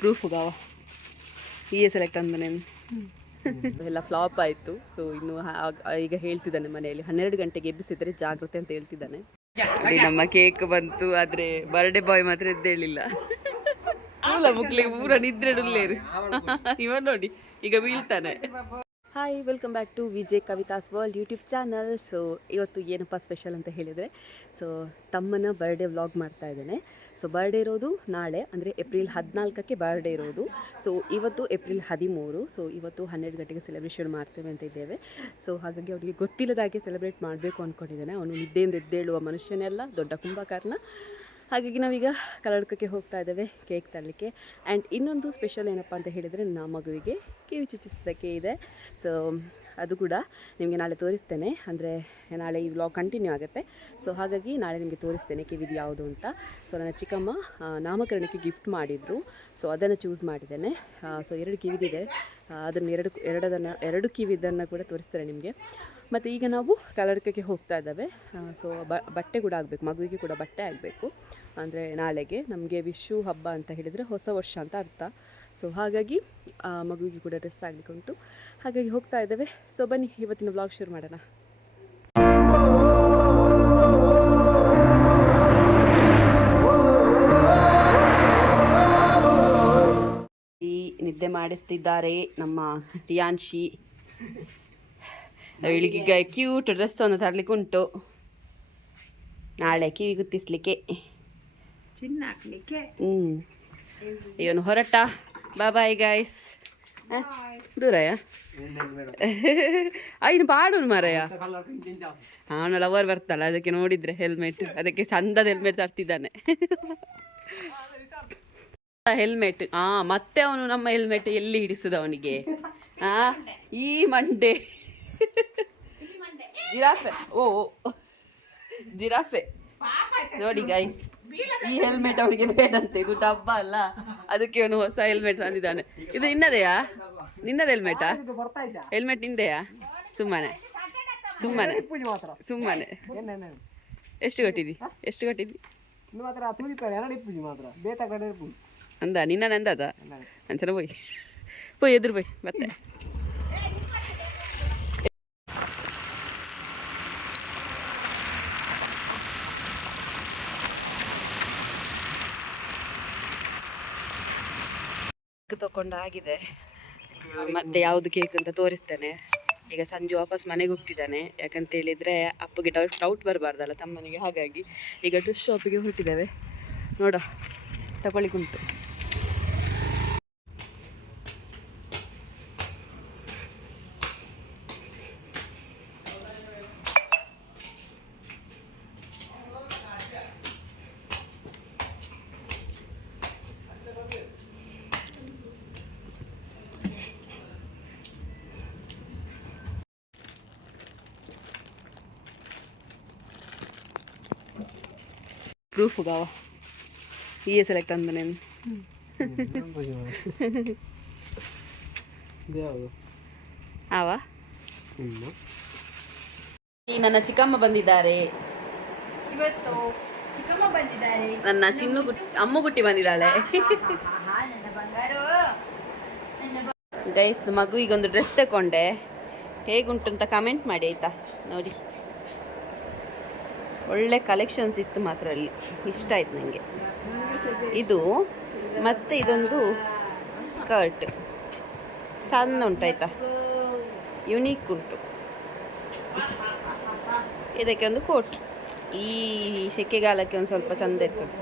Proof ಬಾವ ಈ select ಅಂದ ನಾನು ಎಲ್ಲ ಫ್ಲಾಪ್ ಆಯಿತು. ಸೊ ಇನ್ನು ಈಗ ಹೇಳ್ತಿದ್ದಾನೆ ಮನೆಯಲ್ಲಿ. ಹನ್ನೆರಡು ಗಂಟೆಗೆ ಎಬ್ಬಿಸಿದರೆ ಜಾಗ್ರತೆ ಅಂತ ಹೇಳ್ತಿದ್ದಾನೆ. ನಮ್ಮ ಕೇಕ್ ಬಂತು ಆದ್ರೆ ಬರ್ಡೇ ಬಾಯ್ ಮಾತ್ರ ಎದ್ದೇಳಿಲ್ಲ. ಮೂಲ ಮುಕ್ಲಿಗೆ ಪೂರ ನಿದ್ರೆಡುಲ್ಲೇರು. ಇವ ನೋಡಿ ಈಗ ಬೀಳ್ತಾನೆ. Hi welcome back to Vijay Kavitha's world YouTube channel so ಇವತ್ತು ಏನಪ್ಪ ಸ್ಪೆಷಲ್ ಅಂತ ಹೇಳಿದರೆ ಸೊ ತಮ್ಮನ ಬರ್ಡೇ ವ್ಲಾಗ್ ಮಾಡ್ತಾ ಇದ್ದೇನೆ. ಸೊ ಬರ್ಡೇ ಇರೋದು ನಾಳೆ, ಅಂದರೆ ಏಪ್ರಿಲ್ ಹದಿನಾಲ್ಕಕ್ಕೆ ಬರ್ಡೇ ಇರೋದು. ಸೊ ಇವತ್ತು ಏಪ್ರಿಲ್ ಹದಿಮೂರು ಸೊ ಇವತ್ತು ಹನ್ನೆರಡು ಗಂಟೆಗೆ ಸೆಲೆಬ್ರೇಷನ್ ಮಾಡ್ತೇವೆ ಅಂತ ಇದ್ದೇವೆ. ಸೊ ಹಾಗಾಗಿ ಅವರಿಗೆ ಗೊತ್ತಿಲ್ಲದಾಗೆ ಸೆಲೆಬ್ರೇಟ್ ಮಾಡಬೇಕು ಅಂದ್ಕೊಂಡಿದ್ದೇನೆ ಅವನು ನಿದ್ದೆಯಿಂದ ಎದ್ದೇಳುವ ಮನುಷ್ಯನೆಲ್ಲ ದೊಡ್ಡ ಕುಂಭಕರ್ಣ. ಹಾಗಾಗಿ ನಾವೀಗ ಕಲಡ್ಕಕ್ಕೆ ಹೋಗ್ತಾ ಇದ್ದೇವೆ ಕೇಕ್ ತರಲಿಕ್ಕೆ. ಆ್ಯಂಡ್ ಇನ್ನೊಂದು ಸ್ಪೆಷಲ್ ಏನಪ್ಪ ಅಂತ ಹೇಳಿದರೆ ನಮ್ಮ ಮಗುವಿಗೆ ಕಿವಿ ಚುಚ್ಚಿಸೋದಕ್ಕೆ ಇದೆ. ಸೊ ಅದು ಕೂಡ ನಿಮಗೆ ನಾಳೆ ತೋರಿಸ್ತೇನೆ. ಅಂದರೆ ನಾಳೆ ಈ ವ್ಲಾಗ್ ಕಂಟಿನ್ಯೂ ಆಗುತ್ತೆ. ಸೊ ಹಾಗಾಗಿ ನಾಳೆ ನಿಮಗೆ ತೋರಿಸ್ತೇನೆ ಕಿವಿದು ಯಾವುದು ಅಂತ. ಸೊ ನನ್ನ ಚಿಕ್ಕಮ್ಮ ನಾಮಕರಣಕ್ಕೆ ಗಿಫ್ಟ್ ಮಾಡಿದರು. ಸೊ ಅದನ್ನು ಚೂಸ್ ಮಾಡಿದ್ದೇನೆ. ಸೊ ಎರಡು ಕಿವಿದಿದೆ. ಅದನ್ನು ಎರಡು, ಎರಡದನ್ನು, ಎರಡು ಕಿವಿದನ್ನು ಕೂಡ ತೋರಿಸ್ತಾರೆ ನಿಮಗೆ. ಮತ್ತು ಈಗ ನಾವು ಕಲರ್ಕಕ್ಕೆ ಹೋಗ್ತಾ ಇದ್ದಾವೆ. ಸೊ ಬಟ್ಟೆ ಕೂಡ ಆಗಬೇಕು, ಮಗುವಿಗೆ ಕೂಡ ಬಟ್ಟೆ ಆಗಬೇಕು. ಅಂದರೆ ನಾಳೆಗೆ ನಮಗೆ ವಿಶು ಹಬ್ಬ ಅಂತ ಹೇಳಿದರೆ ಹೊಸ ವರ್ಷ ಅಂತ ಅರ್ಥ. ಸೊ ಹಾಗಾಗಿ ಮಗುವಿಗೆ ಕೂಡ ಡ್ರೆಸ್ ಆಗಲಿಕ್ಕೆ ಉಂಟು. ಹಾಗಾಗಿ ಹೋಗ್ತಾ ಇದ್ದಾವೆ. ಸೊ ಬನ್ನಿ, ಇವತ್ತಿನ ಬ್ಲಾಗ್ ಶುರು ಮಾಡೋಣ. ಈ ನಿದ್ದೆ ಮಾಡಿಸ್ತಿದ್ದಾರೆ ನಮ್ಮ ರಿಯಾನ್ಶಿ ಅವಳಿಗೀಗ ಕ್ಯೂಟ್ ಡ್ರೆಸ್ ಒಂದು ತರಲಿಕ್ಕೆ ಉಂಟು. ನಾಳೆ ಕಿವಿ ಗುತ್ತಿಸ್ಲಿಕ್ಕೆ. ಚಿನ್ನ ಹಾಕ್ಲಿಕ್ಕೆ? ಹ್ಮ್. ಇವನು ಹೊರಟ. ಬಾಯ್ ಗಾಯ್ಸ್ ದೂರಯ ಐನು ಪಾಡು ಮಾರಯ್ಯ? ಅವನು ಲವರ್ ಬರ್ತಲ್ಲ ಅದಕ್ಕೆ ನೋಡಿದ್ರೆ ಹೆಲ್ಮೆಟ್ ಅದಕ್ಕೆ ಚಂದದ ಹೆಲ್ಮೆಟ್ ತರ್ತಿದ್ದಾನೆ. ಹೆಲ್ಮೆಟ್ ಹಾ ಮತ್ತೆ ಅವನು ನಮ್ಮ ಹೆಲ್ಮೆಟ್ ಎಲ್ಲಿ ಹಿಡಿಸುದು ಅವನಿಗೆ ಹಾ ಈ ಮಂಡೆ. ಜಿರಾಫೆ. ಓ ಜಿರಾಫೆ. ನೋಡಿ ಗೈಸ್ ಈ ಹೆಲ್ಮೆಟ್ ಅವಳಿಗೆ ಬೇಡಂತೆ. ಇದು ಡಬ್ಬ ಅಲ್ಲ. ಅದಕ್ಕೆ ಅವನು ಹೊಸ ಹೆಲ್ಮೆಟ್ ತಂದಿದ್ದಾನೆ. ಇದು ಇನ್ನದೆಯಾ ನಿನ್ನದ ಹೆಲ್ಮೆಟಾ ಹೆಲ್ಮೆಟ್ ನಿಂದೆಯಾ? ಸುಮ್ಮನೆ. ಸುಮ್ಮನೆ. ಸುಮ್ಮನೆ. ಎಷ್ಟು ಕೊಟ್ಟಿದ್ದಿ? ಎಷ್ಟು ಕೊಟ್ಟಿದ್ದಿ? ಅಂದ, ನಿನ್ನ ನಂದದ? ಅಂಚನ ಬೋಯ್ ಪೋಯ್ ಎದುರು ಬೋಯ್ ಮತ್ತೆ. ತಗೊಂಡಾಗಿದೆ ಮತ್ತೆ ಯಾವುದು ಕೇಕ್ ಅಂತ ತೋರಿಸ್ತೇನೆ. ಈಗ ಸಂಜೆ ವಾಪಸ್ ಮನೆಗೆ ಹೋಗ್ತಿದ್ದಾನೆ. ಯಾಕಂತ ಹೇಳಿದ್ರೆ ಅಪ್ಪಗೆ ಡೌಟ್ ಡೌಟ್ ಬರಬಾರ್ದಲ್ಲ ತಮ್ಮನಿಗೆ. ಹಾಗಾಗಿ ಈಗ ಡ್ರೆಸ್ ಶಾಪಿಗೆ ಹೊರಟಿದ್ದೇವೆ. ನೋಡ ತಗೊಳ್ಳಿಕ್ಕುಂಟು. ಪ್ರೂಫ್ ಗಾವ ಈ ಸೆಲೆಕ್ಟ್ ಅಂದ ನೆನ್ ಯಾವುದು ಆವ? ಈ ನನ್ನ ಚಿಕ್ಕಮ್ಮ ಬಂದಿದ್ದಾರೆ. ಇವತ್ತು ಚಿಕ್ಕಮ್ಮ ಬಂದಿದ್ದಾರೆ. ನನ್ನ ಚಿನ್ನು ಗುಟ್ಟಿ ಅಮ್ಮು ಗುಟ್ಟಿ ಬಂದಿದ್ದಾಳೆ. ಆಹಾ, ನನ್ನ ಬಂಗಾರು. ನನ್ನ ಗೈಸ್ ಮಗುವಿಗೊಂದು ಡ್ರೆಸ್ ತಗೊಂಡೆ ಹೇಗುಂಟು ಅಂತ ಕಮೆಂಟ್ ಮಾಡಿ ಆಯ್ತಾ? ನೋಡಿ. ಒಳ್ಳೆ ಕಲೆಕ್ಷನ್ಸ್ ಇತ್ತು ಮಾತ್ರ ಅಲ್ಲಿ. ಇಷ್ಟ ಆಯ್ತು ನನಗೆ ಇದು ಮತ್ತೆ ಇದೊಂದು ಸ್ಕರ್ಟ್ ಚಂದ ಉಂಟಾಯ್ತಾ ಯುನೀಕ್ ಉಂಟು. ಇದಕ್ಕೆ ಒಂದು ಕೋಟ್ಸ್ ಈ ಸೆಕೆಗಾಲಕ್ಕೆ ಒಂದು ಸ್ವಲ್ಪ ಚಂದ ಇರ್ತದೆ.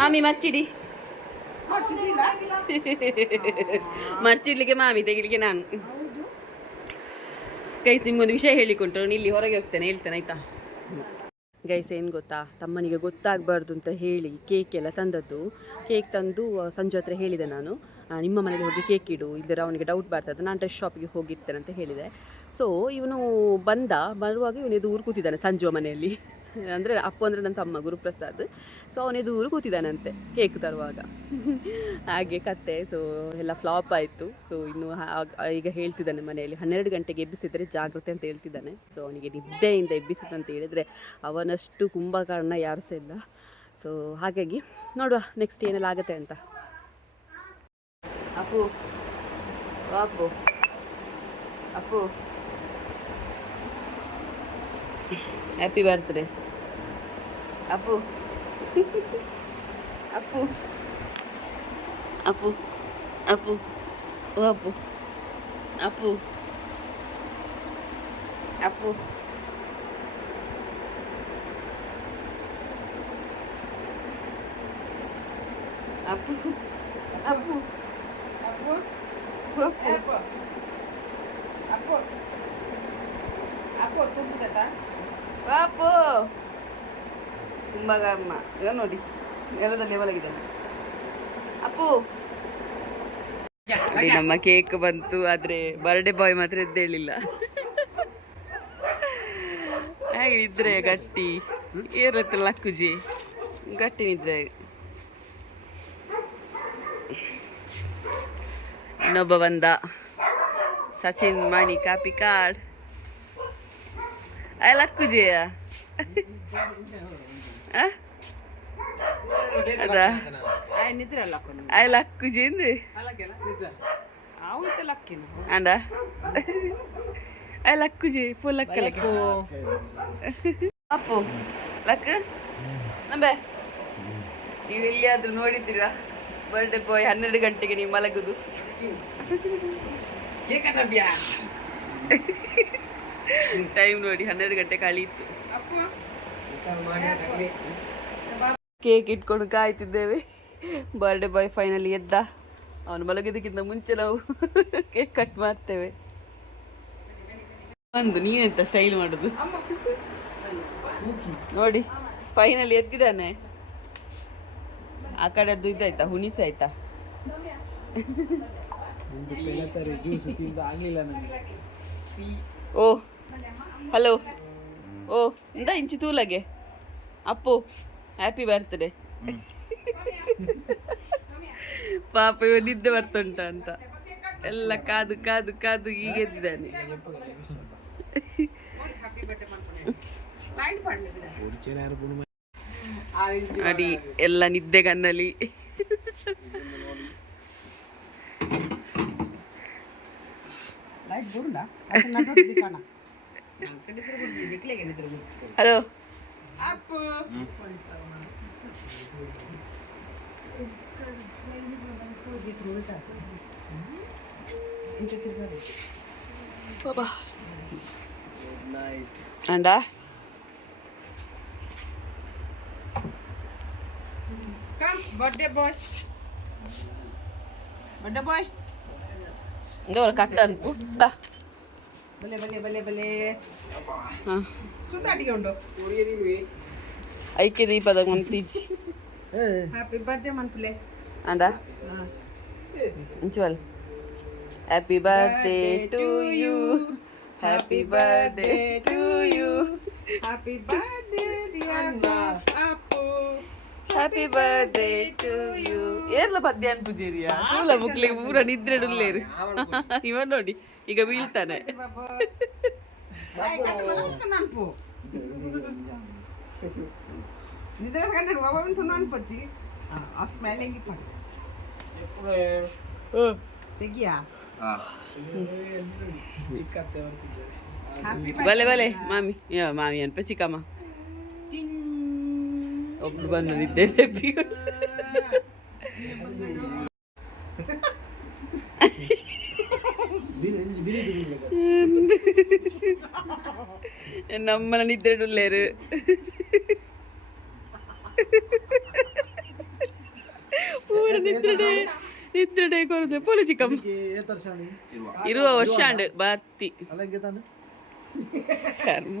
ಮಾಮಿ ಮರ್ಚಿಡಿ. ಮರ್ಚಿಡ್ಲಿಕ್ಕೆ ಮಾಮಿ ತೆಗಿಲಿಕ್ಕೆ ನಾನು. ಗೈಸ್ ನಿಮ್ಗೊಂದು ವಿಷಯ ಹೇಳಿಕೊಂಡ್ರು ಇಲ್ಲಿ ಹೊರಗೆ ಹೋಗ್ತೇನೆ, ಹೇಳ್ತೇನೆ, ಆಯ್ತಾ? ಗೈಸ್ ಏನು ಗೊತ್ತಾ? ತಮ್ಮನಿಗೆ ಗೊತ್ತಾಗಬಾರ್ದು ಅಂತ ಹೇಳಿ ಕೇಕ್ ಎಲ್ಲ ತಂದದ್ದು. ಕೇಕ್ ತಂದು ಸಂಜೆ ಹತ್ರ ಹೇಳಿದೆ ನಾನು. ನಿಮ್ಮ ಮನೆಗೆ ಹೋಗಿ ಕೇಕ್ ಇಡು. ಇಲ್ಲದ್ರೆ ಅವನಿಗೆ ಡೌಟ್ ಬರ್ತದೆ ನಾನು ಡ್ರೆಸ್ ಶಾಪಿಗೆ ಹೋಗಿರ್ತೇನೆ ಅಂತ ಹೇಳಿದೆ. ಸೊ ಇವನು ಬಂದ. ಬರುವಾಗ ಇವನು ಊರು ಕೂತಿದ್ದಾನೆ ಸಂಜು ಮನೆಯಲ್ಲಿ. ಅಂದರೆ ಅಪ್ಪ ಅಂದರೆ ನನ್ನ ತಮ್ಮ ಗುರುಪ್ರಸಾದ್. ಸೊ ಅವನೇ ದೂರು ಕೂತಿದ್ದಾನಂತೆ ಕೇಕ್ ತರುವಾಗ. ಹಾಗೆ ಕತೆ ಸೊ ಎಲ್ಲ ಫ್ಲಾಪ್ ಆಯಿತು. ಸೊ ಇನ್ನು ಈಗ ಹೇಳ್ತಿದ್ದಾನೆ ಮನೆಯಲ್ಲಿ, ಹನ್ನೆರಡು ಗಂಟೆಗೆ ಎಬ್ಬಿಸಿದರೆ ಜಾಗ್ರತೆ ಅಂತ ಹೇಳ್ತಿದ್ದಾನೆ. ಸೊ ಅವನಿಗೆ ನಿದ್ದೆಯಿಂದ ಎಬ್ಬಿಸಿದಂತ ಹೇಳಿದರೆ ಅವನಷ್ಟು ಕುಂಭಕರ್ಣ ಯಾರು ಸಹ ಇಲ್ಲ. ಸೊ ಹಾಗಾಗಿ ನೋಡುವ ನೆಕ್ಸ್ಟ್ ಏನೆಲ್ಲ ಆಗುತ್ತೆ ಅಂತ. Appu Appu Appu. Happy birthday Appu Appu Appu Appu oh Appu Appu Appu Appu Appu Appu Appu Appu Appu Appu ತುಂಬ ಕಥಾ ಪಾಪು ತುಂಬ ಕಾರಣ ಈಗ ನೋಡಿ ನೆಲದಲ್ಲಿ ಒಳಗಿದೆ ಅಪ್ಪು. ನಮ್ಮ ಕೇಕ್ ಬಂತು ಆದ್ರೆ ಬರ್ಡೇ ಬಾಯ್ ಮಾತ್ರ ಎದ್ದೇಳಿಲ್ಲ ಹಾಗೆ ನಿದ್ರೆ ಗಟ್ಟಿ. ಏರತ್ರ ಲಕ್ಕುಜಿ. ಗಟ್ಟಿ ನಿದ್ರೆ. ಇನ್ನೊಬ್ಬ ಬಂದ. ಸಚಿನ್ ಮಾಣಿ ಕಾಪಿ ಕಾರ್ಡ್. ಅಯ್ಯ ಲಕ್ಕುಜಿಯ ಅದ? ಲಕ್ಕು ಜಿಂದು? ಅಂಡ ಆಯ್ ಲಕ್ಕು ಜಿ ಪೂ ಲಕ್ಕ ಲಕ್ಕು. ಲಕ್ಕ? ನಂಬೆ ಎಲ್ಲಿಯಾದ್ರೂ ನೋಡಿದ್ದೀರಾ? ಬರ್ಡೇ ಬಾಯ್ ಹನ್ನೆರಡು ಗಂಟೆಗೆ ನೀವು ಮಲಗುದು. ಟೈಮ್ ನೋಡಿ ಹನ್ನೆರಡು ಗಂಟೆ ಖಾಲಿ ಇತ್ತು. ಕೇಕ್ ಇಟ್ಕೊಂಡು ಕಾಯ್ತಿದ್ದೇವೆ. ಬರ್ಡೇ ಬಾಯ್ ಫೈನಲಿ ಎದ್ದ. ಅವನು ಮಲಗಿದಕ್ಕಿಂತ ಮುಂಚೆ ನಾವು ಕೇಕ್ ಕಟ್ ಮಾಡ್ತೇವೆ. ಒಂದು ನೀನೆಂತ ಸ್ಟೈಲ್ ಮಾಡುದು? ನೋಡಿ ಫೈನಲಿ ಎದ್ದಿದ್ದಾನೆ. ಆ ಕಡೆದ್ದು ಇದಾಯ್ತಾ? ಹುಣಿಸಿ ಆಯ್ತಾ? ಓ ಹಲೋ ಓ ಇಂದ ಇಂಚಿ ತೂಲಗೆ. ಅಪ್ಪು ಹ್ಯಾಪಿ ಬರ್ತ್ಡೇ ಪಾಪ ಇವ ನಿದ್ದೆ ಬರ್ತುಂಟ ಅಂತ. ಎಲ್ಲ ಕಾದು ಕಾದು ಕಾದು ಈಗೆದ್ದಾನೆ ಅಡಿ ಎಲ್ಲ ನಿದ್ದೆಗನ್ನಲಿ hello apa? Papa. Anda? Come, birthday boy. Birthday boy. Enggak, kata putah. Eh. Happy birthday manpule, anda, casual, happy birthday to you. Happy birthday to you. Happy birthday, dear happy birthday to you ಏರ್ಲ ಪದ್ಯ ಅನ್ಪುದಿರಿಯಾ ಕೂಲ ಮುಕ್ಲಿಗೆ ಪೂರ ನಿದ್ರೆ ಡುಲ್ಲೇರು ಇವ ನೋಡಿ ಈಗ ಬೀಳ್ತಾನೆ నిద్ర కంటే బాబాని తిన్నాను వచ్చి ఆ స్మెల్ ఎంగిపోండి తెగియా భలే భలే మామి మామి అనిపించి కమ్మా Όπου πάνε οι τέλεποι. നമ്മൾ നിദ്രയിട്ടുള്ളേര് ഒരു നിദ്രടെ നിദ്രടെ കുറഞ്ഞ പോലെ ചിക്കൻ ഇരുപത് വർഷമാണ്ട് ഭർത്തി. കർമ്മ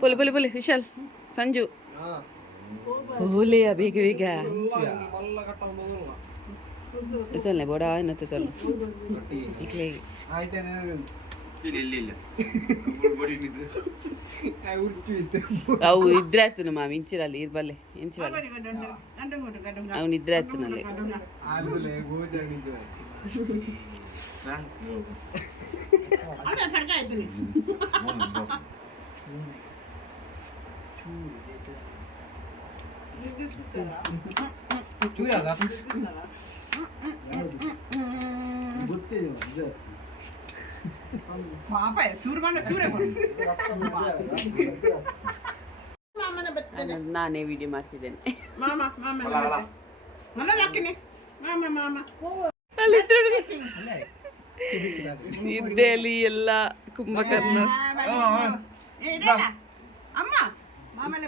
बोले बोले बोले विशाल संजू बोले अभी भी क्या तो चलने बड़ा है ना तो चलने निकलेगी ಅವು ಇದ್ರೆ ಆಯ್ತು ನಮ್ಮ ಇಂಚಿರಲ್ಲಿ ಇರ್ಬಲ್ಲೆ ಇಂಚಿವಲ್ಲ ಅವ್ನು ಇದ್ರೆ ಆಯ್ತು ನಲ್ಲಿ ಪಾಪ ನಾನೇ ವಿಡಿಯೋ ಮಾಡ್ತಿದ್ದೇನೆ ಮಾಮ ಮಾಮ ನನ್ನ ಹಾಕಿನಿ ಮಾಮ ಮಾಮ ಅಲ್ಲಿ ಇದ್ರೆ ನೋಡಿ. ಇದ್ದೆ ಅಲ್ಲಿ ಎಲ್ಲ ಕುಂಭಕರ್ಣ ಏ, ಇದೆಯಲ್ಲ? ಅಮ್ಮ ಮಾಮನ